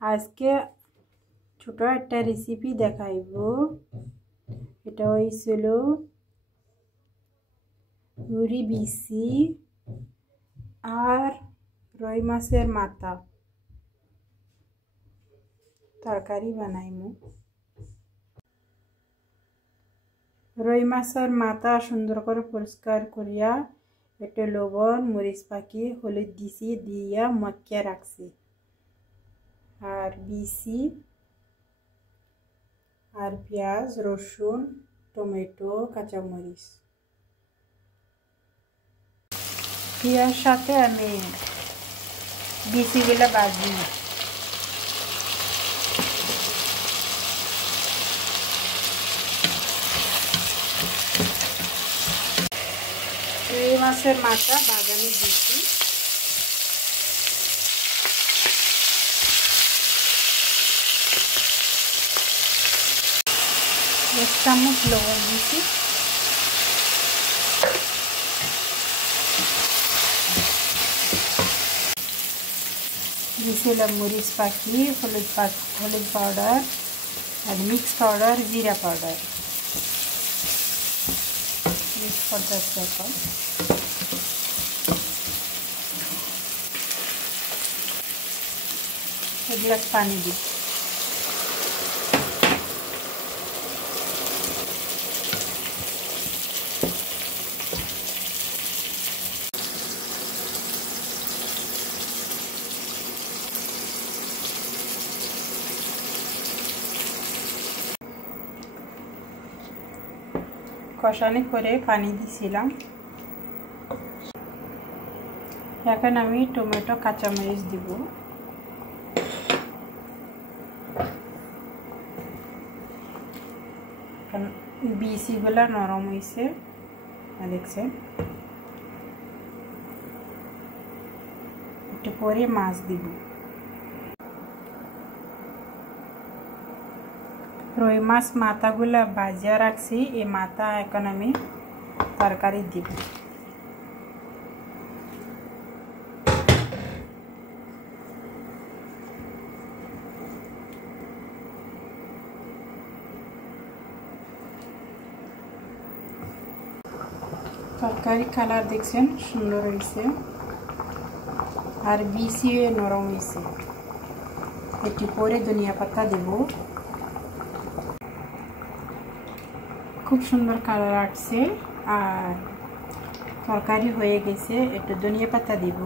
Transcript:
আজকে ছোট একটা রেসিপি দেখাইব। এটা হয়েছিল মুড়ি বিচি আর রুই মাছের মাথা তরকারি বানাইমু। রুই মাছের মাথা সুন্দর করে পরিষ্কার করিয়া একটু লবণ মরিচ পাখি হলুদ দিছি দিয়া মাখিয়ে রাখছি। আর বিচি আর পেঁয়াজ রসুন টমেটো কাঁচামরিচ পেঁয়াজ সাথে আমি বিচিগুলো ভাজি। এই মাছের মাথা বাগানে দিচ্ছি। এক চামচ লবণ দিচ্ছি। দিয়েছিলাম মরিচ পাখি হলুদ পাউডার আর মিক্স পাউডার জিরা পাউডার মিক্স করতেছি। এখন এক গ্লাস পানি দিই। কষানি করে পানি দিছিলাম। এখন আমি টমেটো কাঁচামরিচ দিব। বিচিগুলা নরম হয়েছে দেখছেন। একটু পরে মাছ দিব। রুই মাছ মাথাগুলা ভাজিয়া রাখছি। এই মাথা এখন আমি তরকারি দিব। তরকারি কালার দেখছেন সুন্দর হয়েছে আর বিচি নরম হয়েছে। একটু পরে ধনিয়া পাতা দেব। খুব সুন্দর কালার আসছে আর তরকারি হয়ে গেছে। একটু ধনিয়া পাতা দিব।